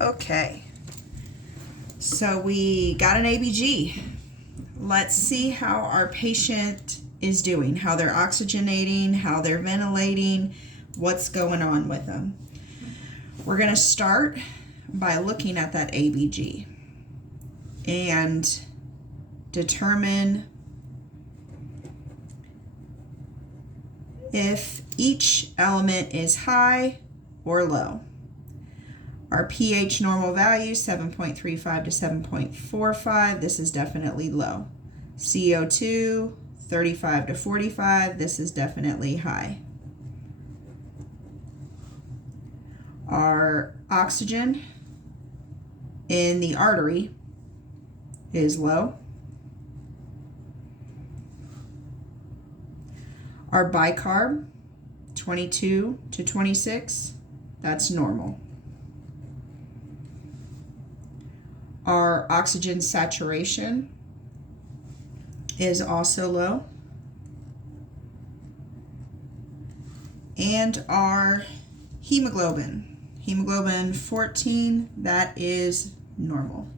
Okay, so we got an ABG. Let's see how our patient is doing, how they're oxygenating, how they're ventilating, what's going on with them. We're going to start by looking at that ABG and determine if each element is high or low. Our pH normal value, 7.35 to 7.45. This is definitely low. CO2, 35 to 45. This is definitely high. Our oxygen in the artery is low. Our bicarb, 22 to 26. That's normal. Our oxygen saturation is also low. And our hemoglobin 14, that is normal.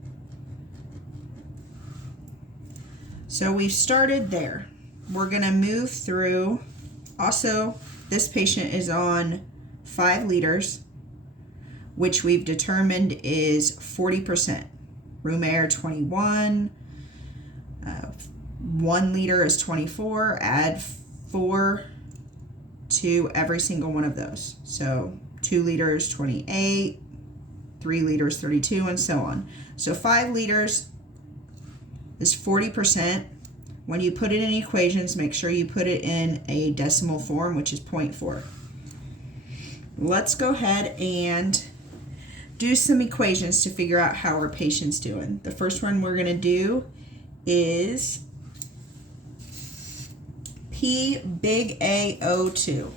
So we've started there. We're going to move through. Also, this patient is on 5 liters, which we've determined is 40%. Room air 21, 1 liter is 24, add 4 to every single one of those. So 2 liters, 28, 3 liters, 32, and so on. So 5 liters is 40%. When you put it in equations, make sure you put it in a decimal form, which is 0.4. Let's go ahead and do some equations to figure out how our patient's doing. The first one we're going to do is P big AO2.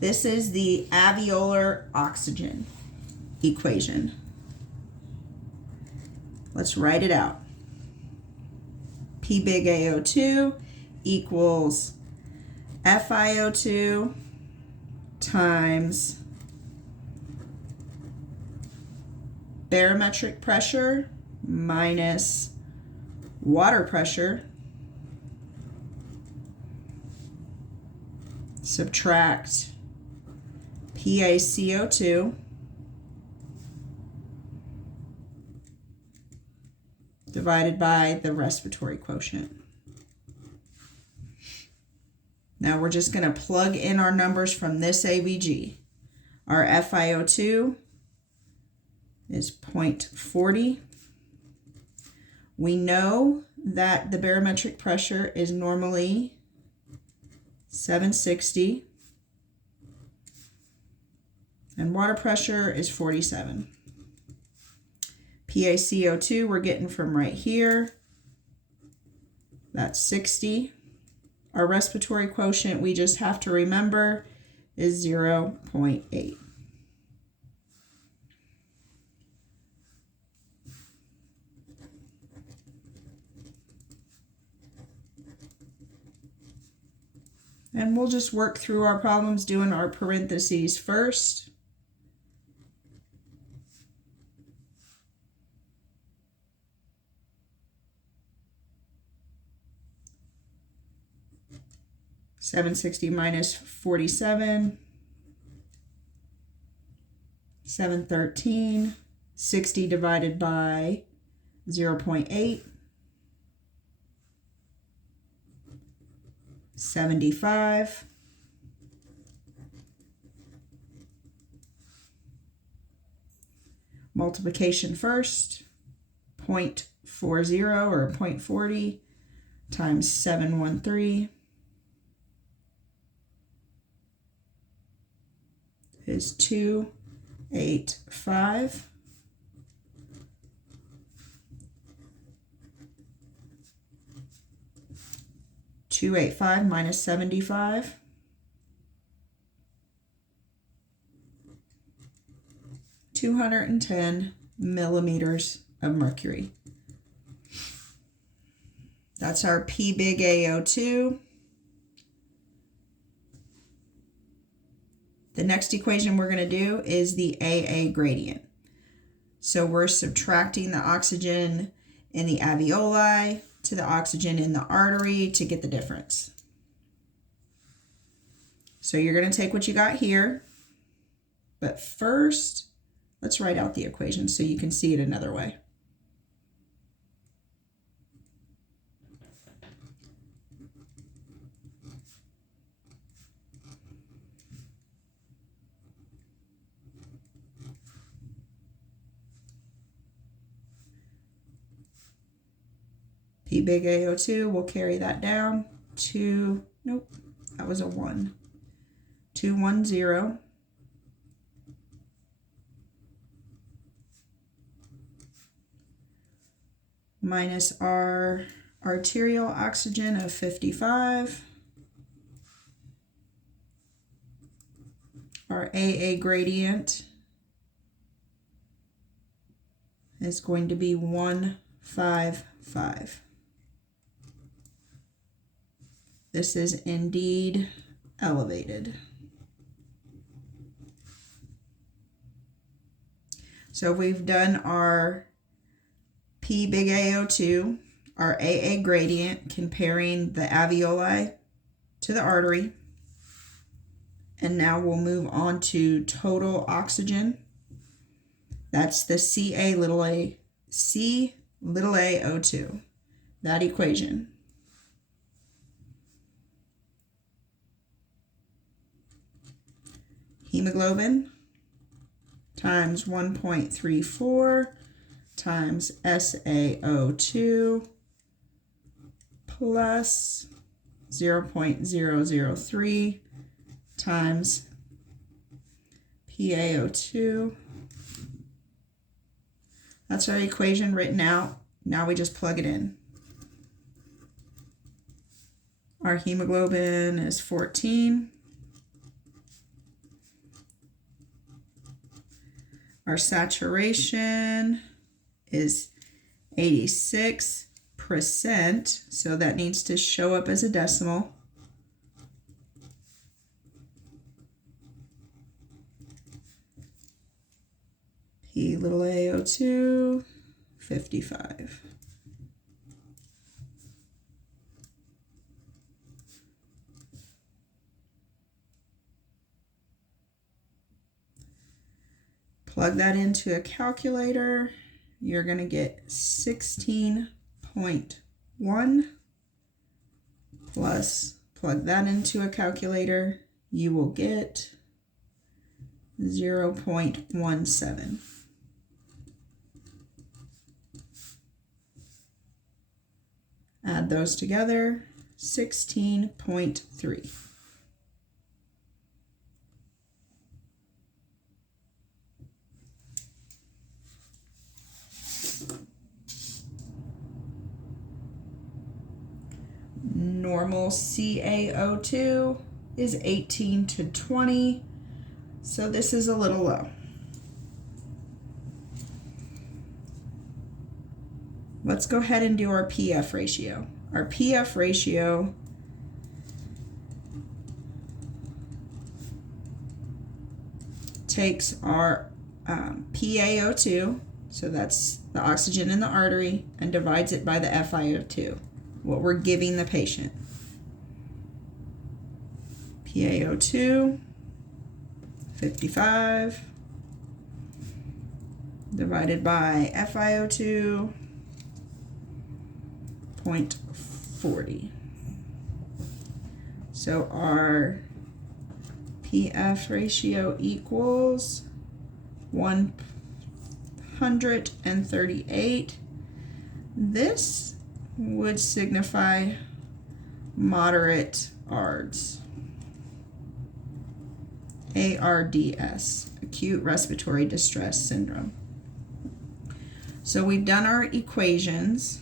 This is the alveolar oxygen equation. Let's write it out. P big AO2 equals FiO2 times barometric pressure minus water pressure, subtract PaCO2 divided by the respiratory quotient. Now we're just going to plug in our numbers from this ABG. Our FiO2 is 0.40. We know that the barometric pressure is normally 760 and water pressure is 47. PaCO2 we're getting from right here. That's 60. Our respiratory quotient, we just have to remember, is 0.8. And we'll just work through our problems doing our parentheses first. $760 minus 47, 713, 60 divided by 0.8, 75, multiplication first, 0.40 or 0.40 times 713 is 285. $285 minus 75. (210 millimeters of mercury. That's our P big AO2. The next equation we're going to do is the AA gradient. So we're subtracting the oxygen in the alveoli to the oxygen in the artery to get the difference. So you're going to take what you got here, but first, let's write out the equation so you can see it another way. P big AO2, we'll carry that down to, nope, that was a 1. 210 minus our arterial oxygen of 55. Our AA gradient is going to be 155. This is indeed elevated. So we've done our P big AO2, our AA gradient, comparing the alveoli to the artery. And now we'll move on to total oxygen. That's the CaAO2, that equation. Hemoglobin times 1.34 times SaO2 plus 0.003 times PaO2. That's our equation written out. Now we just plug it in. Our hemoglobin is 14. Our saturation is 86%, so that needs to show up as a decimal. P little AO2, 55. Plug that into a calculator. You're going to get 16.1 plus, plug that into a calculator, you will get 0.17. Add those together, 16.3. Normal CaO2 is 18 to 20, so this is a little low. Let's go ahead and do our PF ratio. Our PF ratio takes our PaO2, so that's the oxygen in the artery, and divides it by the FiO2, what we're giving the patient. PaO2, 55, divided by FiO2, 0.40. So our PF ratio equals 138. This would signify moderate ARDS. ARDS, acute respiratory distress syndrome. So we've done our equations.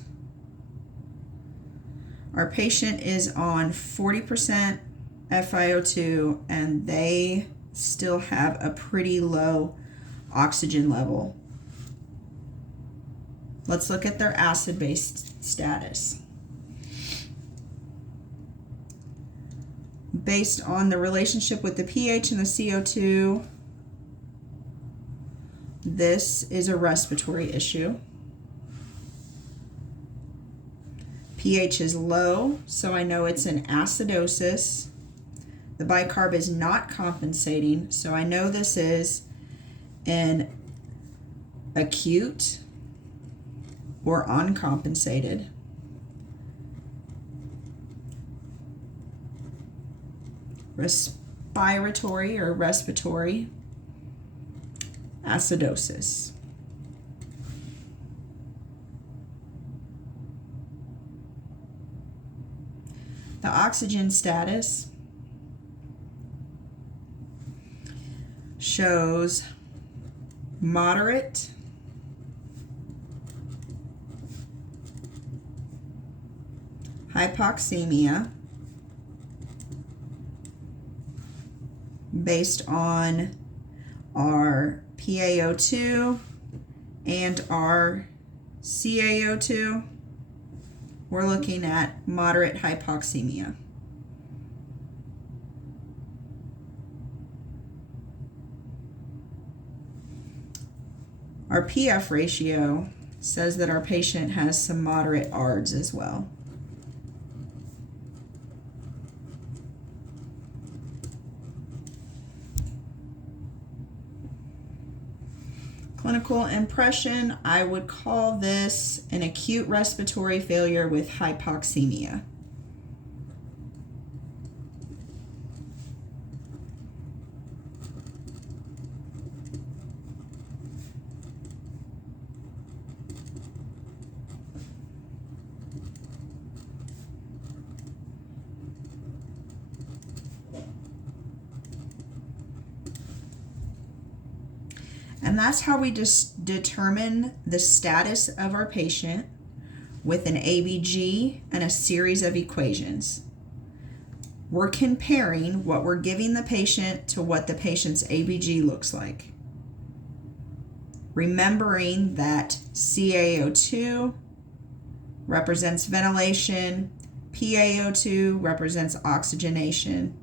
Our patient is on 40% FiO2 and they still have a pretty low oxygen level. Let's look at their acid-base status. based on the relationship with the pH and the CO2, this is a respiratory issue. pH is low, so I know it's an acidosis. The bicarb is not compensating, so I know this is an acute or uncompensated. Respiratory acidosis. The oxygen status shows moderate, hypoxemia based on our PaO2 and our CaO2. We're looking at moderate hypoxemia. Our PF ratio says that our patient has some moderate ARDS as well. Clinical impression, I would call this an acute respiratory failure with hypoxemia. And that's how we just determine the status of our patient with an ABG and a series of equations. We're comparing what we're giving the patient to what the patient's ABG looks like. Remembering that CaO2 represents ventilation, PaO2 represents oxygenation,